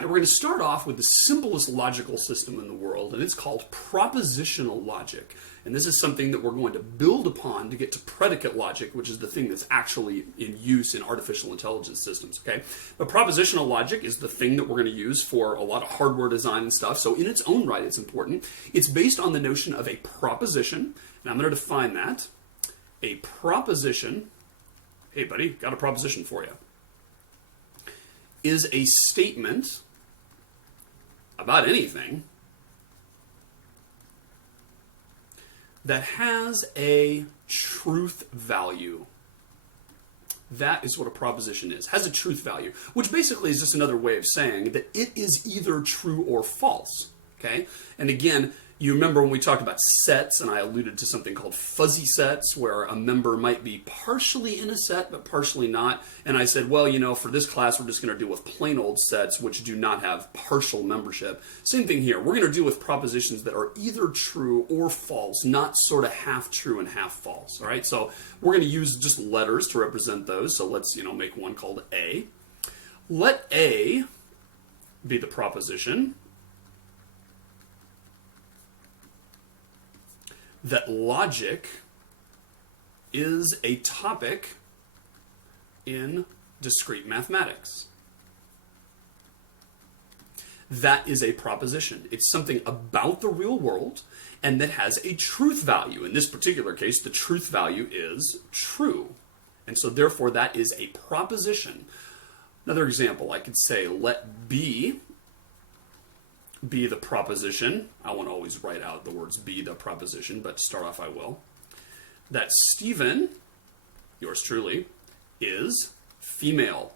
now we're going to start off with the simplest logical system in the world, and it's called propositional logic. And this is something that we're going to build upon to get to predicate logic, which is the thing that's actually in use in artificial intelligence systems, okay? But propositional logic is the thing that we're going to use for a lot of hardware design and stuff, so in its own right, it's important. It's based on the notion of a proposition, and I'm going to define that. A proposition, hey buddy, got a proposition for you, is a statement about anything that has a truth value. That is what a proposition is. Has a truth value, which basically is just another way of saying that it is either true or false. Okay? And again, you remember when we talked about sets, and I alluded to something called fuzzy sets, where a member might be partially in a set, but partially not. And I said, well, you know, for this class, we're just going to deal with plain old sets, which do not have partial membership. Same thing here. We're going to deal with propositions that are either true or false, not sort of half true and half false. All right, so we're going to use just letters to represent those. So let's, make one called A. Let A be the proposition that logic is a topic in discrete mathematics. That is a proposition. It's something about the real world and that has a truth value. In this particular case, the truth value is true. And so therefore that is a proposition. Another example, I could say let B be the proposition. I won't always write out the words be the proposition, but to start off I will. That Stephen, yours truly, is female.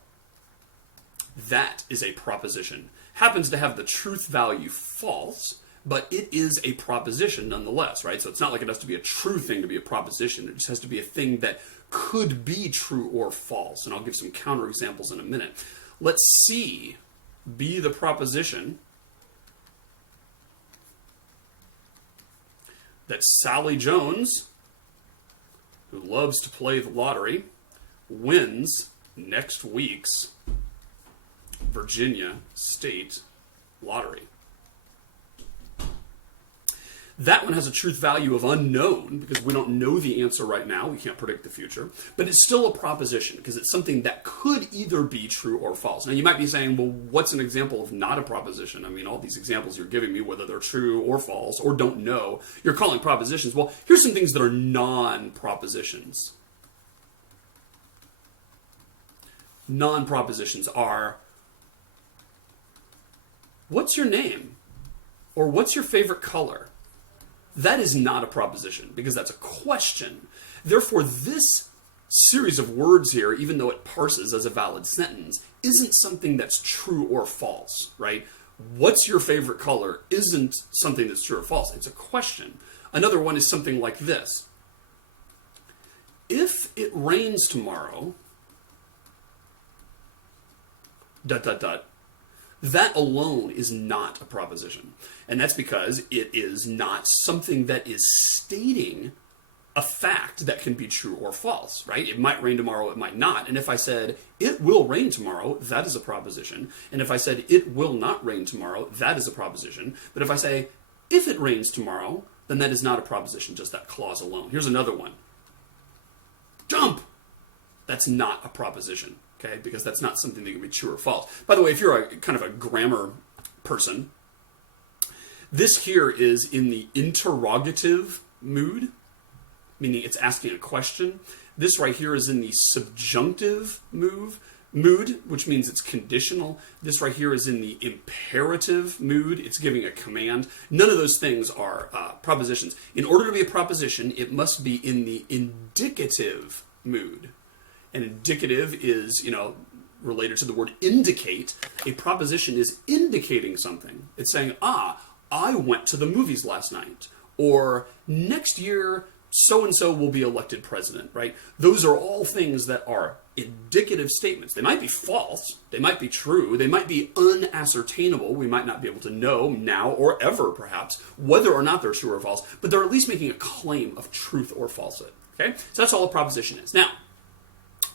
That is a proposition. Happens to have the truth value false, but it is a proposition nonetheless, right? So it's not like it has to be a true thing to be a proposition. It just has to be a thing that could be true or false. And I'll give some counterexamples in a minute. Let C be the proposition that Sally Jones, who loves to play the lottery, wins next week's Virginia State Lottery. That one has a truth value of unknown because we don't know the answer right now. We can't predict the future. But it's still a proposition because it's something that could either be true or false. Now, you might be saying, well, what's an example of not a proposition? I mean, all these examples you're giving me, whether they're true or false or don't know, you're calling propositions. Well, here's some things that are non-propositions. Non-propositions are, what's your name? Or what's your favorite color? That is not a proposition because that's a question. Therefore, this series of words here, even though it parses as a valid sentence, isn't something that's true or false, right? What's your favorite color isn't something that's true or false. It's a question. Another one is something like this. If it rains tomorrow, ... that alone is not a proposition. And that's because it is not something that is stating a fact that can be true or false, right? It might rain tomorrow, it might not. And if I said, it will rain tomorrow, that is a proposition. And if I said, it will not rain tomorrow, that is a proposition. But if I say, if it rains tomorrow, then that is not a proposition, just that clause alone. Here's another one. Jump! That's not a proposition. Okay, because that's not something that can be true or false. By the way, if you're a kind of a grammar person, this here is in the interrogative mood, meaning it's asking a question. This right here is in the subjunctive mood, which means it's conditional. This right here is in the imperative mood. It's giving a command. None of those things are propositions. In order to be a proposition, it must be in the indicative mood. And indicative is, related to the word indicate. A proposition is indicating something. It's saying, I went to the movies last night. Or next year, so-and-so will be elected president, right? Those are all things that are indicative statements. They might be false. They might be true. They might be unascertainable. We might not be able to know now or ever, perhaps, whether or not they're true or false. But they're at least making a claim of truth or falsehood, okay? So that's all a proposition is. Now,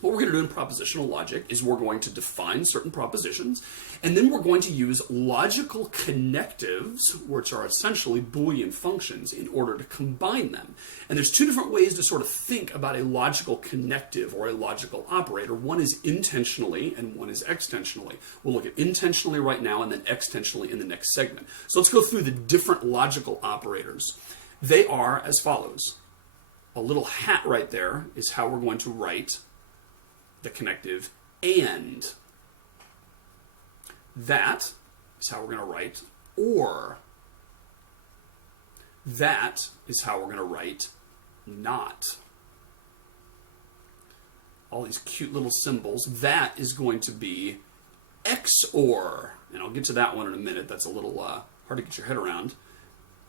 What we're going to do in propositional logic is we're going to define certain propositions, and then we're going to use logical connectives, which are essentially Boolean functions, in order to combine them. And there's two different ways to sort of think about a logical connective or a logical operator. One is intentionally and one is extensionally. We'll look at intentionally right now and then extensionally in the next segment. So let's go through the different logical operators. They are as follows. A little hat right there is how we're going to write the connective and. That is how we're going to write or. That is how we're going to write not. All these cute little symbols. That is going to be XOR. And I'll get to that one in a minute. That's a little hard to get your head around.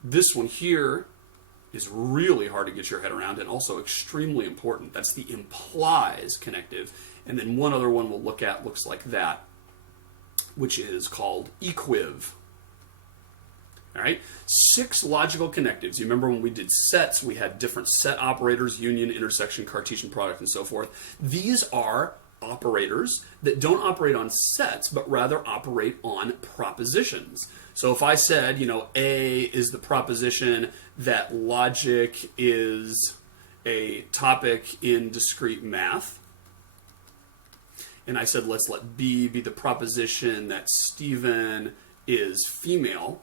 This one here is really hard to get your head around and also extremely important. That's the implies connective. And then one other one we'll look at looks like that, which is called equiv. All right, 6 logical connectives. You remember when we did sets, we had different set operators, union, intersection, Cartesian product, and so forth. These are operators that don't operate on sets, but rather operate on propositions. So if I said, A is the proposition that logic is a topic in discrete math, and I said let's let B be the proposition that Stephen is female,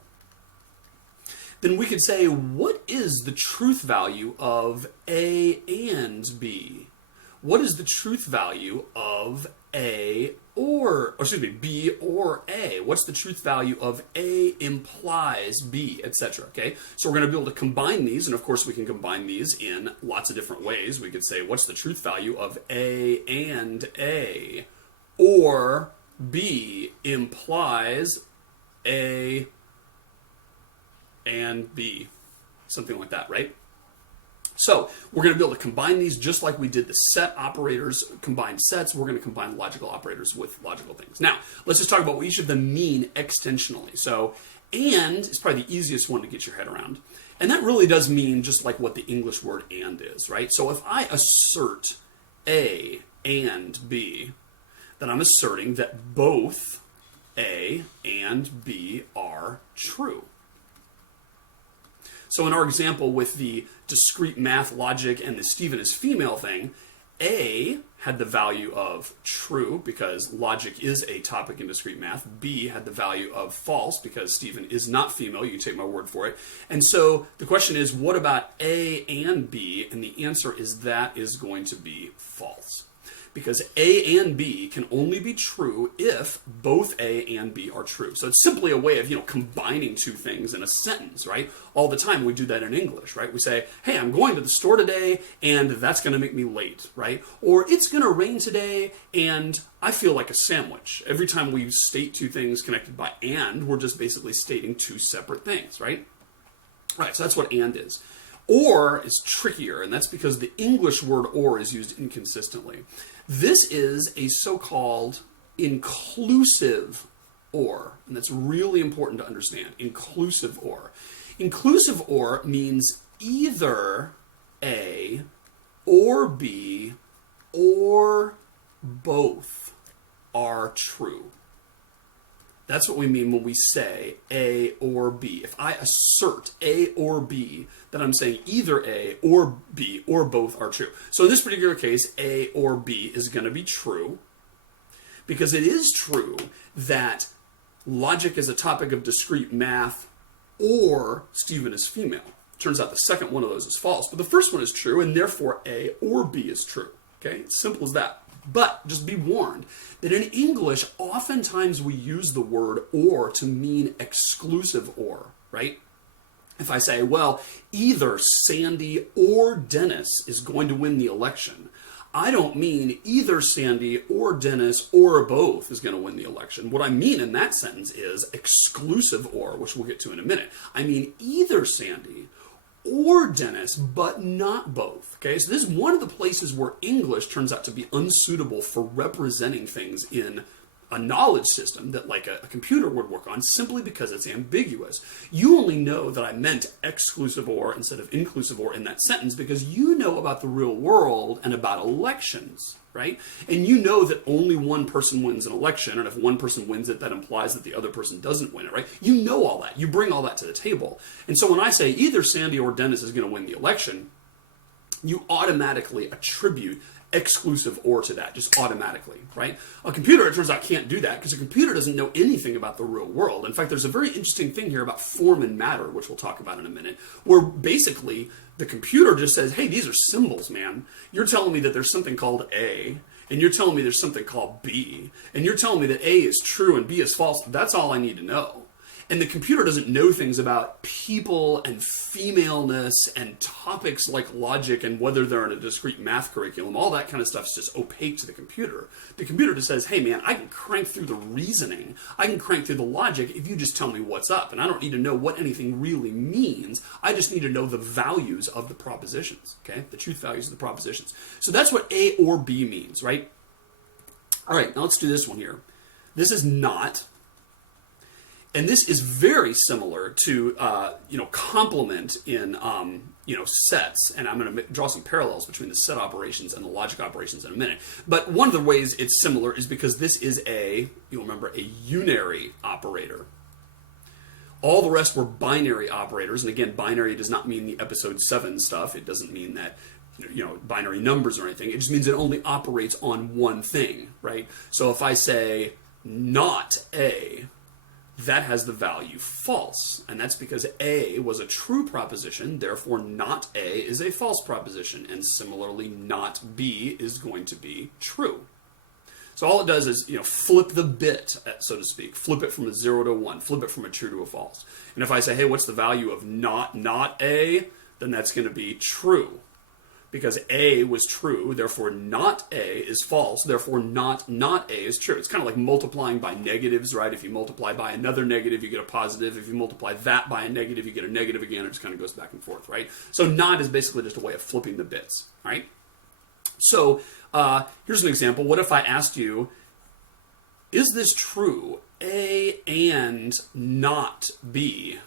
then we could say, what is the truth value of A and B? What is the truth value of B or A? What's the truth value of A implies B, etc.? Okay, so we're going to be able to combine these, and of course we can combine these in lots of different ways. We could say, what's the truth value of A and A? Or B implies A and B. Something like that, right? So we're going to be able to combine these just like we did the set operators, combine sets. We're going to combine logical operators with logical things. Now, let's just talk about what each of them mean extensionally. So, and is probably the easiest one to get your head around. And that really does mean just like what the English word and is, right? So if I assert A and B, then I'm asserting that both A and B are true. So in our example with the discrete math logic and the Stephen is female thing, A had the value of true because logic is a topic in discrete math. B had the value of false because Stephen is not female. You can take my word for it. And so the question is, what about A and B? And the answer is that is going to be false. Because A and B can only be true if both A and B are true. So it's simply a way of, combining two things in a sentence, right? All the time we do that in English, right? We say, hey, I'm going to the store today and that's going to make me late, right? Or it's going to rain today and I feel like a sandwich. Every time we state two things connected by and, we're just basically stating two separate things, right? Right, so that's what and is. Or is trickier, and that's because the English word or is used inconsistently. This is a so-called inclusive or, and that's really important to understand. Inclusive or. Inclusive or means either A or B or both are true. That's what we mean when we say A or B. If I assert A or B, then I'm saying either A or B or both are true. So in this particular case, A or B is going to be true because it is true that logic is a topic of discrete math or Stephen is female. Turns out the second one of those is false, but the first one is true and therefore A or B is true. Okay, it's simple as that. But just be warned that in English, oftentimes we use the word or to mean exclusive or, right? If I say, well, either Sandy or Dennis is going to win the election, I don't mean either Sandy or Dennis or both is going to win the election. What I mean in that sentence is exclusive or, which we'll get to in a minute. I mean either Sandy or Dennis, but not both. Okay, so this is one of the places where English turns out to be unsuitable for representing things in a knowledge system that like a computer would work on simply because it's ambiguous. You only know that I meant exclusive or instead of inclusive or in that sentence because you know about the real world and about elections, right? And you know that only one person wins an election, and if one person wins it, that implies that the other person doesn't win it, right? You know all that. You bring all that to the table. And so when I say either Sandy or Dennis is going to win the election, you automatically attribute exclusive or to that, just automatically, right? A computer, it turns out, can't do that because a computer doesn't know anything about the real world. In fact, there's a very interesting thing here about form and matter, which we'll talk about in a minute, where basically the computer just says, hey, these are symbols, man. You're telling me that there's something called A, and you're telling me there's something called B, and you're telling me that A is true and B is false. That's all I need to know. And the computer doesn't know things about people and femaleness and topics like logic and whether they're in a discrete math curriculum. All that kind of stuff is just opaque to the computer. The computer just says, hey man, I can crank through the reasoning. I can crank through the logic if you just tell me what's up. And I don't need to know what anything really means. I just need to know the values of the propositions, okay? The truth values of the propositions. So that's what A or B means, right? All right, now let's do this one here. This is not. And this is very similar to, complement in, sets. And I'm going to draw some parallels between the set operations and the logic operations in a minute. But one of the ways it's similar is because this is you'll remember, a unary operator. All the rest were binary operators. And again, binary does not mean the episode 7 stuff. It doesn't mean that, binary numbers or anything. It just means it only operates on one thing, right? So if I say not A, that has the value false. And that's because A was a true proposition, therefore not A is a false proposition. And similarly, not B is going to be true. So all it does is, flip the bit, so to speak. Flip it from a 0 to 1. Flip it from a true to a false. And if I say, hey, what's the value of not A? Then that's going to be true. Because A was true, therefore not A is false, therefore not A is true. It's kind of like multiplying by negatives, right? If you multiply by another negative, you get a positive. If you multiply that by a negative, you get a negative again. It just kind of goes back and forth, right? So not is basically just a way of flipping the bits, right? So here's an example. What if I asked you, is this true, A and not B?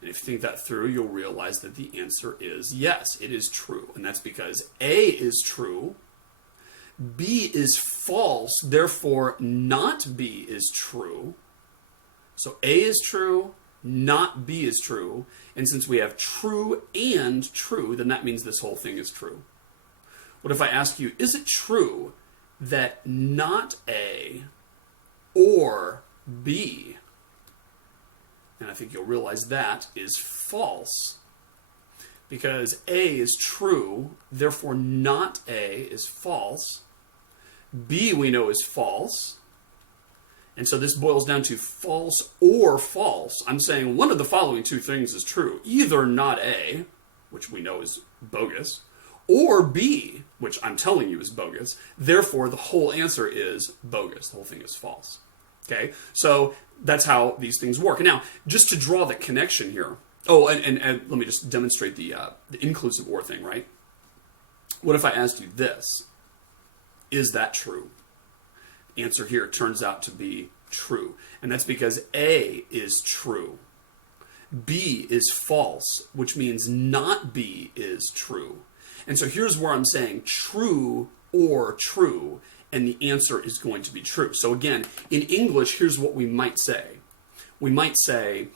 And if you think that through, you'll realize that the answer is yes, it is true. And that's because A is true, B is false, therefore not B is true. So A is true, not B is true. And since we have true and true, then that means this whole thing is true. What if I ask you, is it true that not A or B? And I think you'll realize that is false. Because A is true, therefore not A is false. B we know is false. And so this boils down to false or false. I'm saying one of the following two things is true. Either not A, which we know is bogus, or B, which I'm telling you is bogus. Therefore, the whole answer is bogus. The whole thing is false. Okay, so that's how these things work. And now, just to draw the connection here. Oh, and let me just demonstrate the inclusive or thing, right? What if I asked you this? Is that true? The answer here turns out to be true. And that's because A is true. B is false, which means not B is true. And so here's where I'm saying true or true, and the answer is going to be true. So again, in English, here's what we might say. We might say,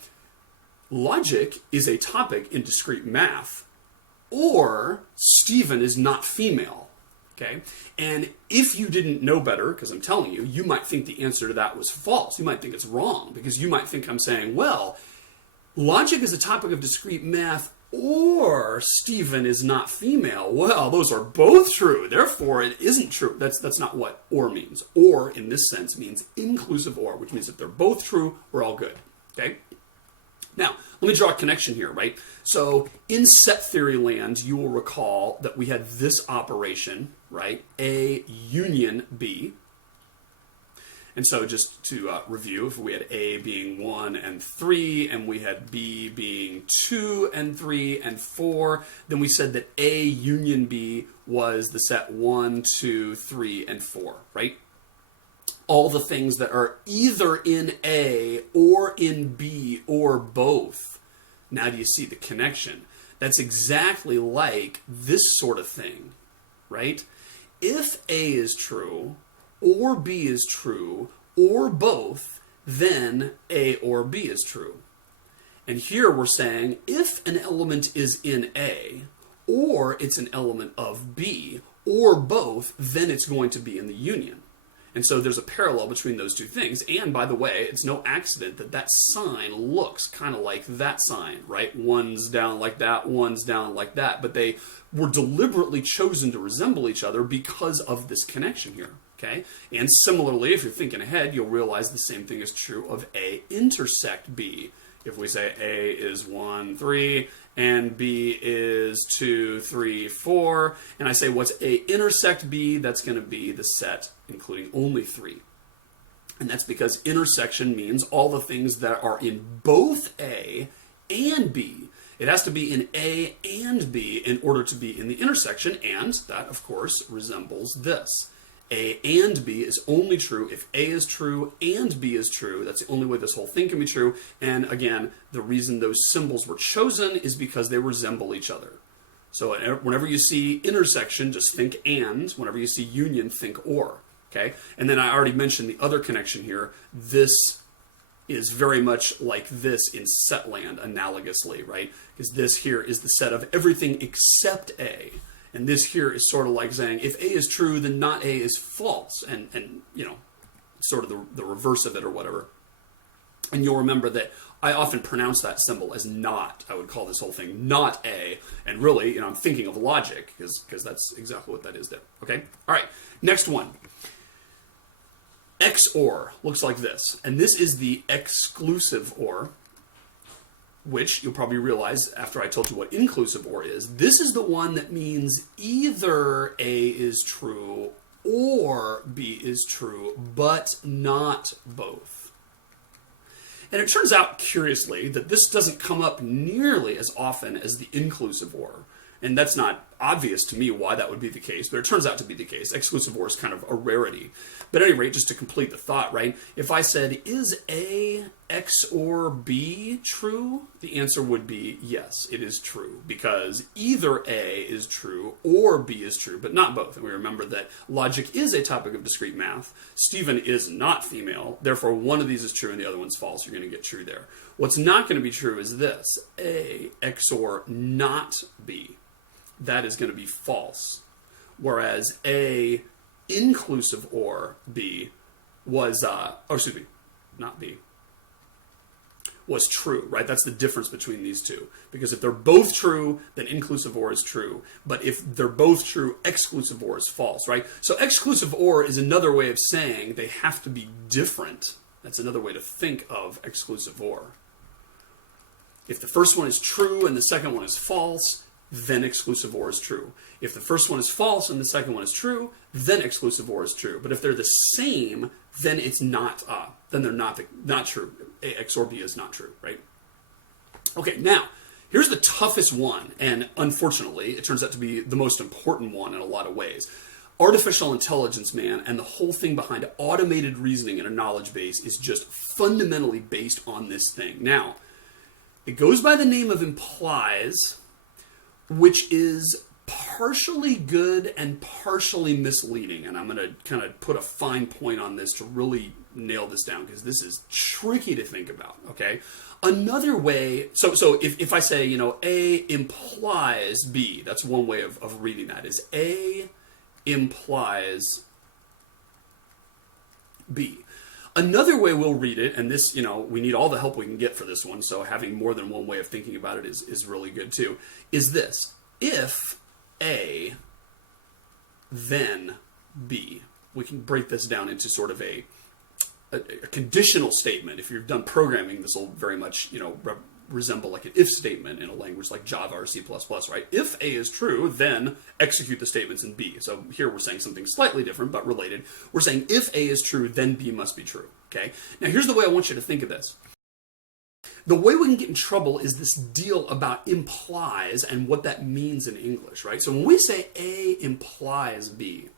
logic is a topic in discrete math, or Stephen is not female. Okay? And if you didn't know better, because I'm telling you, you might think the answer to that was false. You might think it's wrong, because you might think I'm saying, well, logic is a topic of discrete math, or Stephen is not female. Well, those are both true. Therefore, it isn't true. That's not what or means. Or, in this sense, means inclusive or, which means if they're both true, we're all good. Okay? Now, let me draw a connection here, right? So, in set theory land, you will recall that we had this operation, right? A union B. And so just to review, if we had A being 1 and 3, and we had B being 2 and 3 and 4, then we said that A union B was the set 1, 2, 3, and 4, right? all the things that are either in A or in B or both. Now do you see the connection? That's exactly like this sort of thing, right? If A is true, or B is true, or both, then A or B is true. And here we're saying if an element is in A, or it's an element of B, or both, then it's going to be in the union. And so there's a parallel between those two things. And by the way, it's no accident that that sign looks kind of like that sign, right? One's down like that, one's down like that. But they were deliberately chosen to resemble each other because of this connection here, okay? And similarly, if you're thinking ahead, you'll realize the same thing is true of A intersect B. If we say A is 1, 3, and B is 2, 3, 4, and I say what's A intersect B, that's going to be the set including only 3. And that's because intersection means all the things that are in both A and B. It has to be in A and B in order to be in the intersection, and that, of course, resembles this. A and B is only true if A is true and B is true. That's the only way this whole thing can be true. And again, the reason those symbols were chosen is because they resemble each other. So whenever you see intersection, just think and. Whenever you see union, think or. Okay? And then I already mentioned the other connection here. This is very much like this in setland analogously, right? Because this here is the set of everything except A. And this here is sort of like saying, if A is true, then not A is false. And you know, sort of the reverse of it or whatever. And you'll remember that I often pronounce that symbol as not. I would call this whole thing not A. And really, you know, I'm thinking of logic, because that's exactly what that is there. Okay? All right, next one. XOR looks like this. And this is the exclusive OR, which you'll probably realize after I told you what inclusive OR is. This is the one that means either A is true or B is true, but not both. And it turns out, curiously, that this doesn't come up nearly as often as the inclusive OR. And that's not obvious to me why that would be the case, but it turns out to be the case. Exclusive OR is kind of a rarity. But at any rate, just to complete the thought, right? If I said, is A XOR B true? The answer would be yes, it is true. Because either A is true or B is true, but not both. And we remember that logic is a topic of discrete math. Stephen is not female. Therefore, one of these is true and the other one's false. You're going to get true there. What's not going to be true is this. A XOR not B. That is going to be false. Whereas A inclusive OR B was, not B, was true, right? That's the difference between these two. Because if they're both true, then inclusive OR is true. But if they're both true, exclusive OR is false, right? So exclusive OR is another way of saying they have to be different. That's another way to think of exclusive OR. If the first one is true and the second one is false, then exclusive OR is true. If the first one is false and the second one is true, then exclusive OR is true. But if they're the same, then it's not, then they're not true. A XOR B is not true, right? Okay, now, here's the toughest one, and unfortunately, it turns out to be the most important one in a lot of ways. Artificial intelligence, man, and the whole thing behind automated reasoning in a knowledge base is just fundamentally based on this thing. Now, it goes by the name of implies, which is partially good and partially misleading. And I'm going to kind of put a fine point on this to really nail this down, because this is tricky to think about, okay? Another way, so if I say, you know, A implies B, that's one way of reading that, is A implies B. Another way we'll read it, and this, you know, we need all the help we can get for this one, so having more than one way of thinking about it is really good too, is this. If A, then B. We can break this down into sort of a conditional statement. If you've done programming, this will very much, you know, resemble like an if statement in a language like Java or C++, right? If A is true, then execute the statements in B. So here we're saying something slightly different, but related. We're saying if A is true, then B must be true, okay? Now here's the way I want you to think of this. The way we can get in trouble is this deal about implies and what that means in English, right? So when we say A implies B,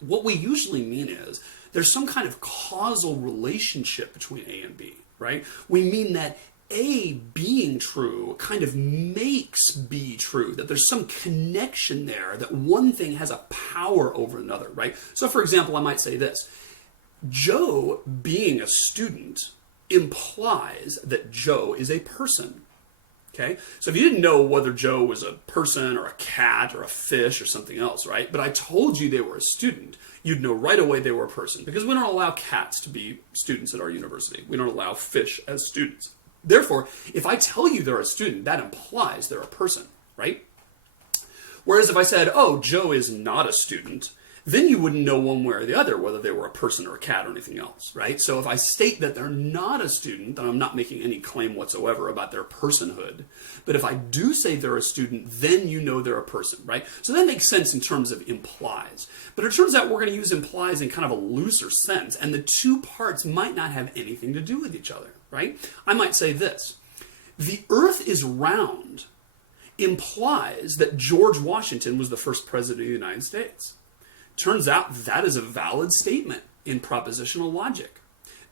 what we usually mean is there's some kind of causal relationship between A and B, right? We mean that A being true kind of makes B true, that there's some connection there, that one thing has a power over another, right? So for example, I might say this: Joe being a student implies that Joe is a person. Okay? So if you didn't know whether Joe was a person or a cat or a fish or something else, right? But I told you they were a student, you'd know right away they were a person, because we don't allow cats to be students at our university. We don't allow fish as students. Therefore, if I tell you they're a student, that implies they're a person, right? Whereas if I said, oh, Joe is not a student, then you wouldn't know one way or the other whether they were a person or a cat or anything else, right? So if I state that they're not a student, then I'm not making any claim whatsoever about their personhood. But if I do say they're a student, then you know they're a person, right? So that makes sense in terms of implies. But it turns out we're going to use implies in kind of a looser sense, and the two parts might not have anything to do with each other, right? I might say this: the earth is round implies that George Washington was the first president of the United States. Turns out that is a valid statement in propositional logic.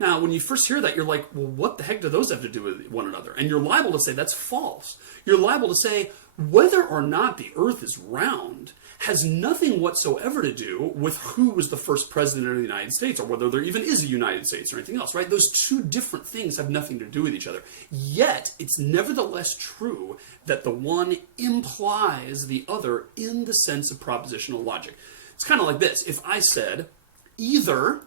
Now, when you first hear that, you're like, well, what the heck do those have to do with one another? And you're liable to say that's false. You're liable to say whether or not the earth is round has nothing whatsoever to do with who was the first president of the United States, or whether there even is a United States or anything else, right? Those two different things have nothing to do with each other. Yet, it's nevertheless true that the one implies the other in the sense of propositional logic. It's kind of like this. If I said either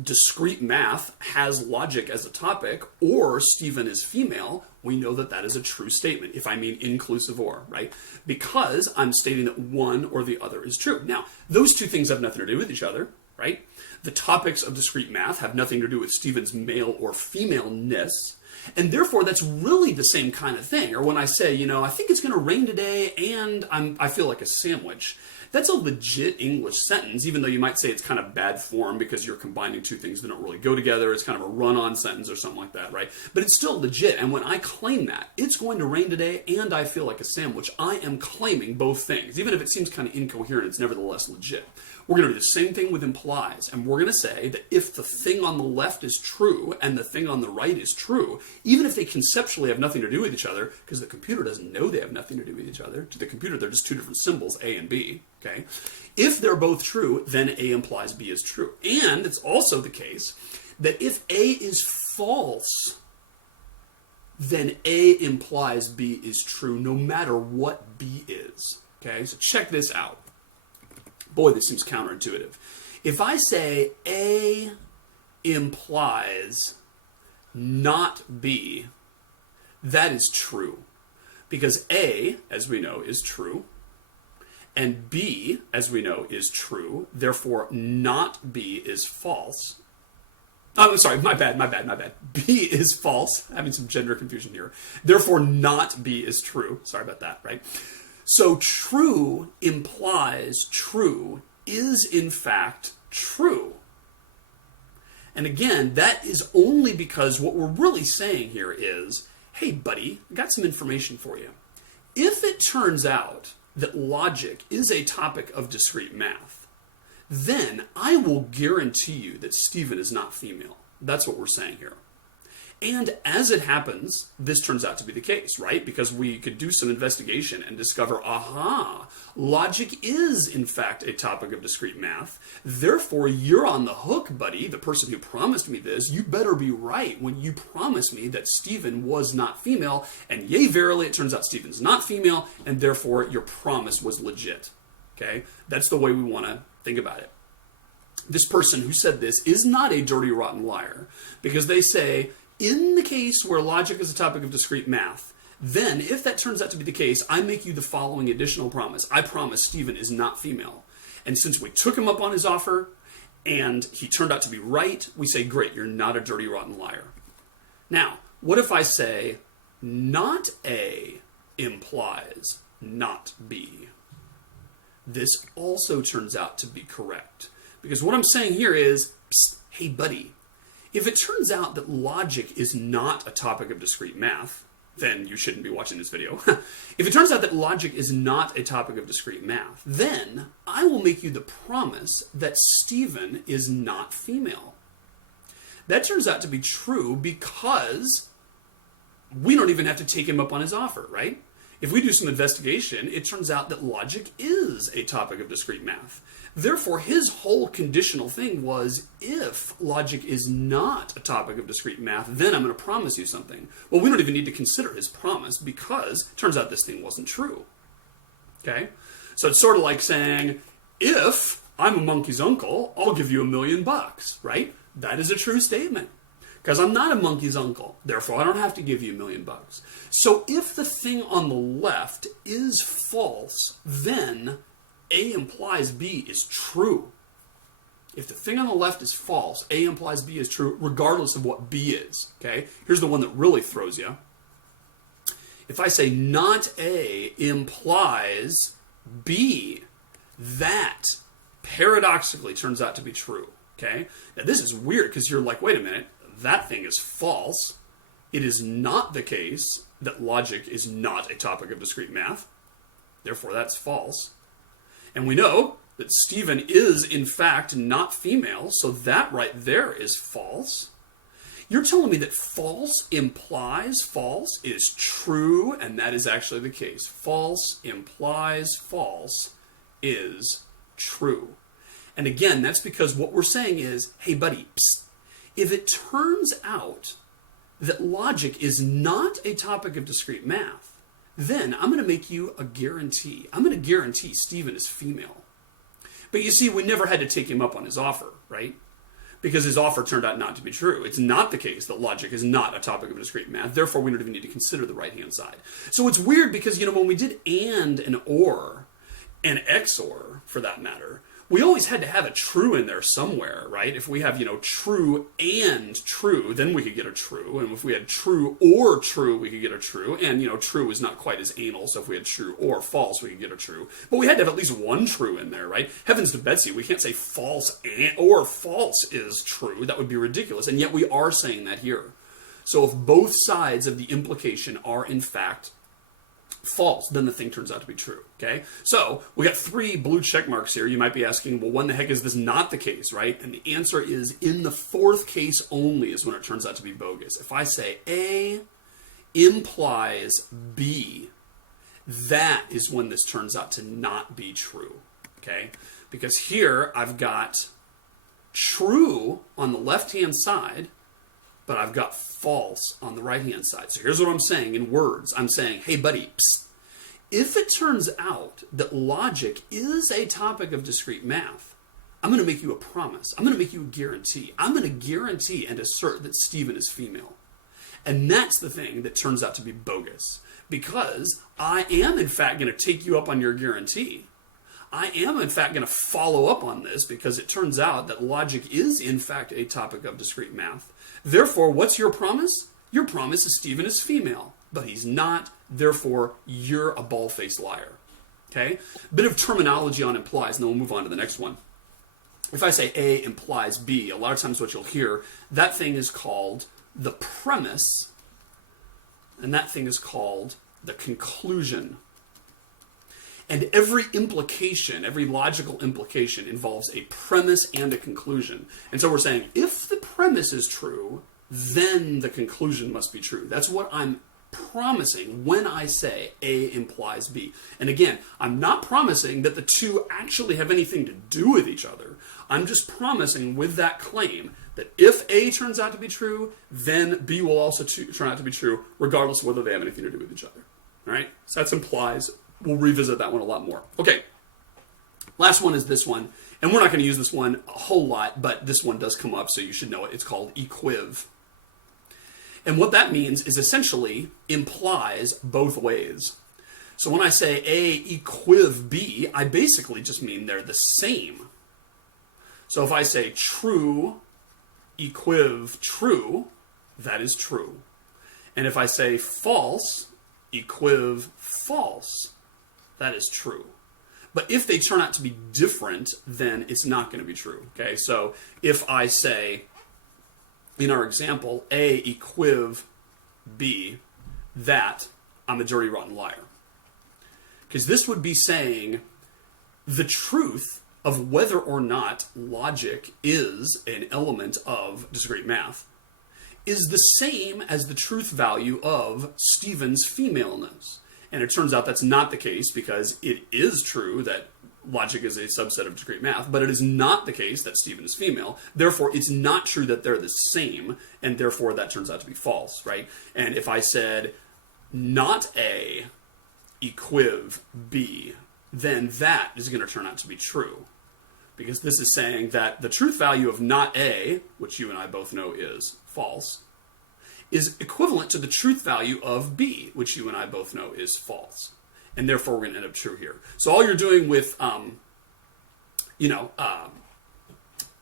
discrete math has logic as a topic or Stephen is female, we know that that is a true statement, if I mean inclusive or, right? Because I'm stating that one or the other is true. Now, those two things have nothing to do with each other, right? The topics of discrete math have nothing to do with Stephen's male or femaleness. And therefore, that's really the same kind of thing. Or when I say, I think it's going to rain today and I feel like a sandwich. That's a legit English sentence, even though you might say it's kind of bad form because you're combining two things that don't really go together. It's kind of a run-on sentence or something like that, right? But it's still legit. And when I claim that, it's going to rain today and I feel like a sandwich, I am claiming both things. Even if it seems kind of incoherent, it's nevertheless legit. We're going to do the same thing with implies, and we're going to say that if the thing on the left is true and the thing on the right is true, even if they conceptually have nothing to do with each other, because the computer doesn't know they have nothing to do with each other, to the computer they're just two different symbols, A and B, okay? If they're both true, then A implies B is true. And it's also the case that if A is false, then A implies B is true no matter what B is, okay? So check this out. Boy, this seems counterintuitive. If I say A implies not B, that is true. Because A, as we know, is true. And B, as we know, is true. Therefore, not B is false. Oh, I'm sorry, my bad. B is false. I'm having some gender confusion here. Therefore, not B is true. Sorry about that, right? So true implies true is in fact true. And again, that is only because what we're really saying here is, hey buddy, I got some information for you. If it turns out that logic is a topic of discrete math, then I will guarantee you that Stephen is not female. That's what we're saying here. And as it happens, this turns out to be the case, right? Because we could do some investigation and discover, aha, logic is in fact a topic of discrete math. Therefore, you're on the hook, buddy, the person who promised me this. You better be right when you promise me that Stephen was not female. And yea, verily, it turns out Stephen's not female, and therefore your promise was legit. Okay? That's the way we want to think about it. This person who said this is not a dirty, rotten liar, because they say, in the case where logic is a topic of discrete math, then if that turns out to be the case, I make you the following additional promise. I promise Stephen is not female. And since we took him up on his offer and he turned out to be right, we say, great, you're not a dirty, rotten liar. Now, what if I say not A implies not B? This also turns out to be correct. Because what I'm saying here is, psst, hey buddy, if it turns out that logic is not a topic of discrete math, then you shouldn't be watching this video. If it turns out that logic is not a topic of discrete math, then I will make you the promise that Stephen is not female. That turns out to be true because we don't even have to take him up on his offer, right? If we do some investigation, it turns out that logic is a topic of discrete math. Therefore, his whole conditional thing was, if logic is not a topic of discrete math, then I'm going to promise you something. Well, we don't even need to consider his promise because it turns out this thing wasn't true. Okay? So it's sort of like saying, if I'm a monkey's uncle, I'll give you $1 million, right? That is a true statement. Because I'm not a monkey's uncle. Therefore, I don't have to give you $1 million. So if the thing on the left is false, then A implies B is true. If the thing on the left is false, A implies B is true, regardless of what B is. Okay? Here's the one that really throws you. If I say not A implies B, that paradoxically turns out to be true. Okay? Now this is weird because you're like, wait a minute, that thing is false. It is not the case that logic is not a topic of discrete math. Therefore, that's false. And we know that Stephen is, in fact, not female, so that right there is false. You're telling me that false implies false is true, and that is actually the case. False implies false is true. And again, that's because what we're saying is, hey buddy, psst, if it turns out that logic is not a topic of discrete math, then I'm going to make you a guarantee. I'm going to guarantee Stephen is female. But you see, we never had to take him up on his offer, right? Because his offer turned out not to be true. It's not the case that logic is not a topic of discrete math. Therefore, we don't even need to consider the right-hand side. So it's weird because, when we did and or, and XOR, for that matter, we always had to have a true in there somewhere, right? If we have, true and true, then we could get a true. And if we had true or true, we could get a true. And, true is not quite as anal, so if we had true or false, we could get a true. But we had to have at least one true in there, right? Heavens to Betsy, we can't say false and, or false is true. That would be ridiculous. And yet we are saying that here. So if both sides of the implication are, in fact, false, then the thing turns out to be true, okay? So, we got 3 blue check marks here. You might be asking, well, when the heck is this not the case, right? And the answer is, in the 4th case only is when it turns out to be bogus. If I say A implies B, that is when this turns out to not be true, okay? Because here, I've got true on the left-hand side, but I've got false on the right-hand side. So here's what I'm saying in words. I'm saying, hey, buddy, psst, if it turns out that logic is a topic of discrete math, I'm going to make you a promise. I'm going to make you a guarantee. I'm going to guarantee and assert that Stephen is female. And that's the thing that turns out to be bogus. Because I am, in fact, going to take you up on your guarantee. I am, in fact, going to follow up on this because it turns out that logic is, in fact, a topic of discrete math. Therefore, what's your promise? Your promise is Stephen is female, but he's not. Therefore, you're a bald-faced liar. Okay? Bit of terminology on implies, and then we'll move on to the next one. If I say A implies B, a lot of times what you'll hear, that thing is called the premise, and that thing is called the conclusion. And every implication, every logical implication involves a premise and a conclusion. And so we're saying, if the premise is true, then the conclusion must be true. That's what I'm promising when I say A implies B. And again, I'm not promising that the two actually have anything to do with each other. I'm just promising with that claim that if A turns out to be true, then B will also turn out to be true, regardless of whether they have anything to do with each other. All right? So that implies. We'll revisit that one a lot more. Okay, last one is this one. And we're not going to use this one a whole lot, but this one does come up, so you should know it. It's called equiv. And what that means is essentially implies both ways. So when I say A equiv B, I basically just mean they're the same. So if I say true equiv true, that is true. And if I say false equiv false, that is true. But if they turn out to be different, then it's not going to be true. Okay, so if I say, in our example, A equiv B, that I'm a dirty, rotten liar. Because this would be saying the truth of whether or not logic is an element of discrete math is the same as the truth value of Stephen's femaleness. And it turns out that's not the case, because it is true that logic is a subset of discrete math, but it is not the case that Stephen is female. Therefore, it's not true that they're the same, and therefore that turns out to be false, right? And if I said not A equiv B, then that is going to turn out to be true. Because this is saying that the truth value of not A, which you and I both know is false, is equivalent to the truth value of B, which you and I both know is false. And therefore, we're going to end up true here. So all you're doing with,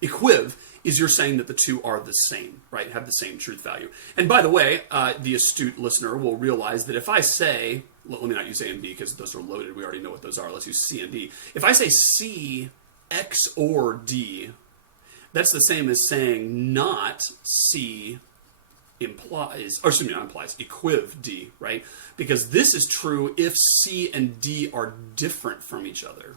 equiv is you're saying that the two are the same, right? Have the same truth value. And by the way, the astute listener will realize that if I say, let me not use A and B because those are loaded. We already know what those are. Let's use C and D. If I say C, X, or D, that's the same as saying not C implies, or excuse me, not implies, equiv D, right? Because this is true if C and D are different from each other.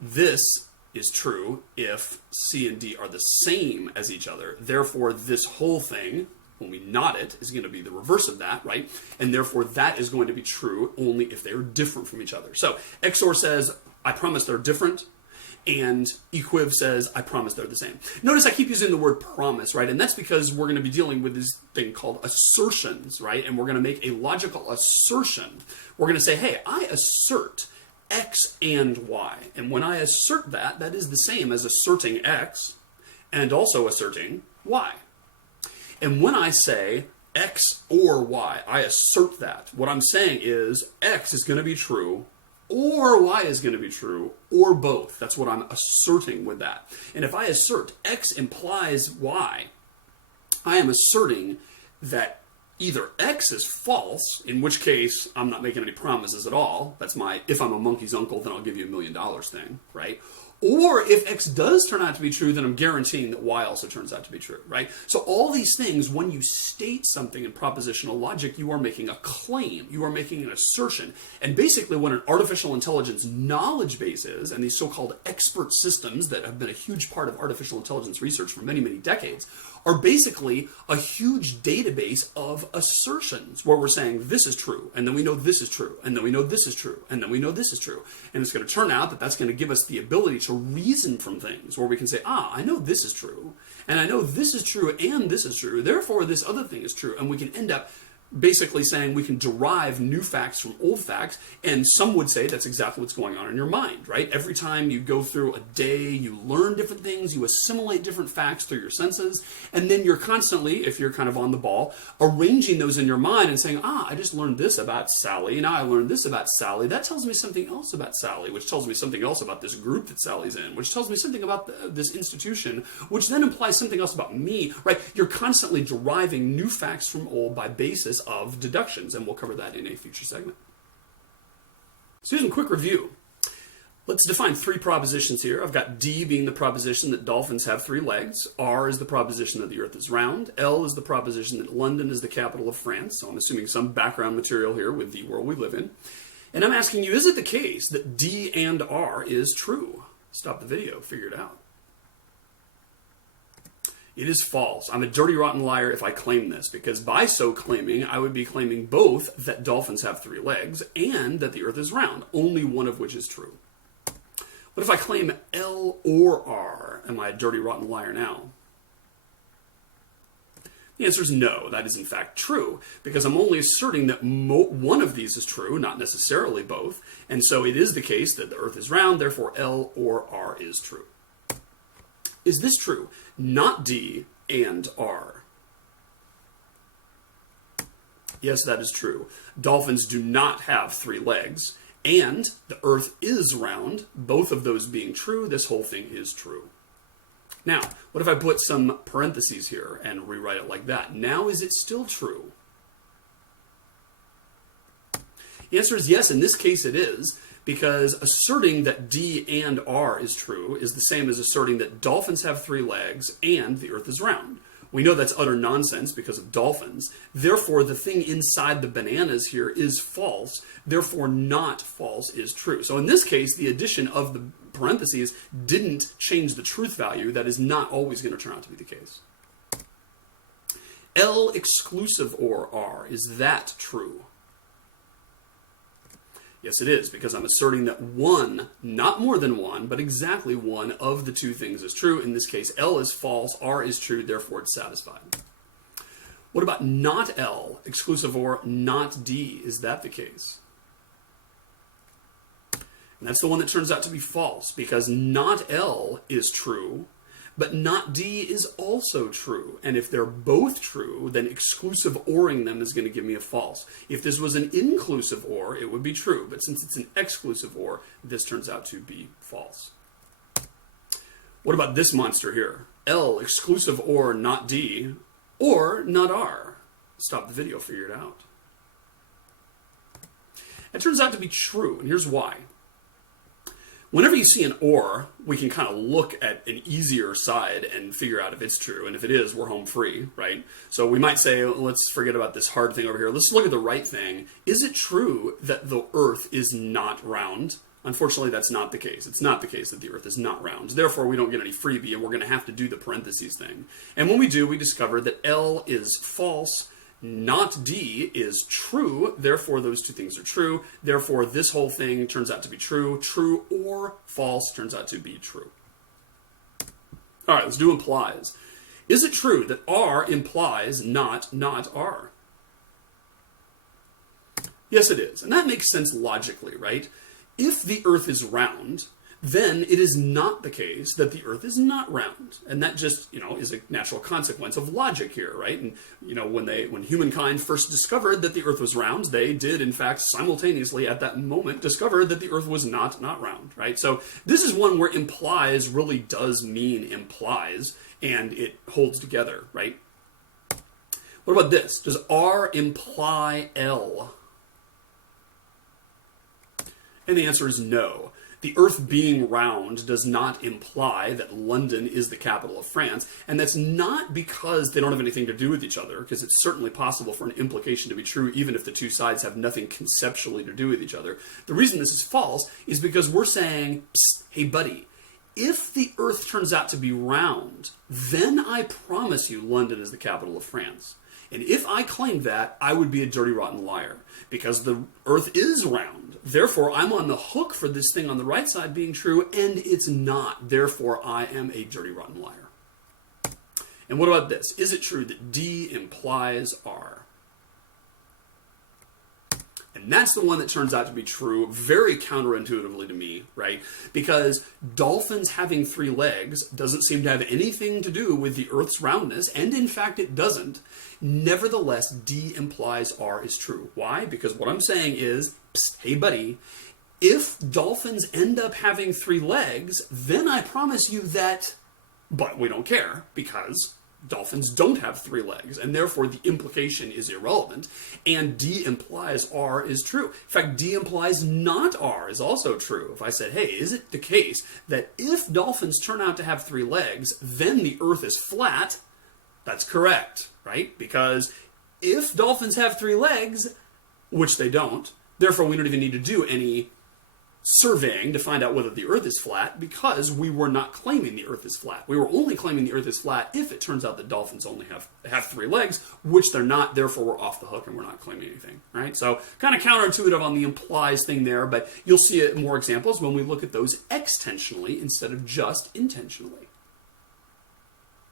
This is true if C and D are the same as each other. Therefore, this whole thing, when we not it, is going to be the reverse of that, right? And therefore, that is going to be true only if they are different from each other. So, XOR says, I promise they're different. And equiv says, I promise they're the same. Notice I keep using the word promise, right? And that's because we're going to be dealing with this thing called assertions, right? And we're going to make a logical assertion. We're going to say, hey, I assert X and Y. And when I assert that, that is the same as asserting X and also asserting Y. And when I say X or Y, I assert that. What I'm saying is X is going to be true, or Y is going to be true, or both. That's what I'm asserting with that. And if I assert X implies Y, I am asserting that either X is false, in which case I'm not making any promises at all. That's my, if I'm a monkey's uncle, then I'll give you $1 million thing, right? Or if X does turn out to be true, then I'm guaranteeing that Y also turns out to be true, right? So all these things, when you state something in propositional logic, you are making a claim. You are making an assertion. And basically what an artificial intelligence knowledge base is, and these so-called expert systems that have been a huge part of artificial intelligence research for many, many decades, are basically a huge database of assertions where we're saying this is true, and then we know this is true, and then we know this is true, and then we know this is true. And it's going to turn out that that's going to give us the ability to reason from things where we can say, I know this is true, and I know this is true, and this is true, therefore this other thing is true, and we can end up basically saying we can derive new facts from old facts, and some would say that's exactly what's going on in your mind, right? Every time you go through a day, you learn different things, you assimilate different facts through your senses, and then you're constantly, if you're kind of on the ball, arranging those in your mind and saying, I just learned this about Sally, now I learned this about Sally, that tells me something else about Sally, which tells me something else about this group that Sally's in, which tells me something about this institution, which then implies something else about me, right? You're constantly deriving new facts from old by basis of deductions, and we'll cover that in a future segment. So here's a quick review. Let's define three propositions here. I've got D being the proposition that dolphins have 3 legs. R is the proposition that the earth is round. L is the proposition that London is the capital of France. So I'm assuming some background material here with the world we live in. And I'm asking you, is it the case that D and R is true? Stop the video, figure it out. It is false. I'm a dirty, rotten liar if I claim this, because by so claiming, I would be claiming both that dolphins have 3 legs and that the earth is round, only one of which is true. What if I claim L or R? Am I a dirty, rotten liar now? The answer is no. That is in fact true, because I'm only asserting that one of these is true, not necessarily both, and so it is the case that the earth is round, therefore L or R is true. Is this true? Not D and R. Yes, that is true. Dolphins do not have 3 legs, and the earth is round. Both of those being true, this whole thing is true. Now, what if I put some parentheses here and rewrite it like that? Now, is it still true? The answer is yes, in this case it is, because asserting that D and R is true is the same as asserting that dolphins have 3 legs and the earth is round. We know that's utter nonsense because of dolphins. Therefore, the thing inside the bananas here is false. Therefore, not false is true. So in this case, the addition of the parentheses didn't change the truth value. That is not always going to turn out to be the case. L exclusive or R, is that true? Yes, it is, because I'm asserting that one, not more than one, but exactly one of the two things is true. In this case, L is false, R is true, therefore it's satisfied. What about not L, exclusive or not D? Is that the case? And that's the one that turns out to be false, because not L is true, but not D is also true. And if they're both true, then exclusive oring them is going to give me a false. If this was an inclusive or, it would be true. But since it's an exclusive or, this turns out to be false. What about this monster here? L, exclusive or not D, or not R. Stop the video, figure it out. It turns out to be true, and here's why. Whenever you see an or, we can kind of look at an easier side and figure out if it's true. And if it is, we're home free, right? So we might say, let's forget about this hard thing over here. Let's look at the right thing. Is it true that the Earth is not round? Unfortunately, that's not the case. It's not the case that the Earth is not round. Therefore, we don't get any freebie, and we're going to have to do the parentheses thing. And when we do, we discover that L is false, not D is true, therefore those two things are true. Therefore, this whole thing turns out to be true. True or false turns out to be true. All right, let's do implies. Is it true that R implies not R? Yes, it is. And that makes sense logically, right? If the Earth is round, then it is not the case that the Earth is not round. And that just, is a natural consequence of logic here, right? And, when humankind first discovered that the Earth was round, they did, in fact, simultaneously at that moment discover that the Earth was not round, right? So this is one where implies really does mean implies, and it holds together, right? What about this? Does R imply L? And the answer is no. The Earth being round does not imply that London is the capital of France, and that's not because they don't have anything to do with each other, because it's certainly possible for an implication to be true even if the two sides have nothing conceptually to do with each other. The reason this is false is because we're saying, psst, hey buddy, if the Earth turns out to be round, then I promise you London is the capital of France. And if I claimed that, I would be a dirty, rotten liar, because the Earth is round. Therefore, I'm on the hook for this thing on the right side being true, and it's not. Therefore, I am a dirty, rotten liar. And what about this? Is it true that D implies R? And that's the one that turns out to be true very counterintuitively to me, right? Because dolphins having 3 legs doesn't seem to have anything to do with the Earth's roundness, and in fact it doesn't. Nevertheless, D implies R is true. Why? Because what I'm saying is, psst, hey buddy, if dolphins end up having 3 legs, then I promise you that, but we don't care, because dolphins don't have 3 legs, and therefore the implication is irrelevant, and D implies R is true. In fact, D implies not R is also true. If I said, hey, is it the case that if dolphins turn out to have 3 legs, then the Earth is flat? That's correct, right? Because if dolphins have 3 legs, which they don't, therefore we don't even need to do any surveying to find out whether the Earth is flat, because we were not claiming the Earth is flat. We were only claiming the Earth is flat if it turns out that dolphins only have 3 legs, which they're not, therefore we're off the hook and we're not claiming anything, right? So kind of counterintuitive on the implies thing there, but you'll see more examples when we look at those extensionally instead of just intentionally.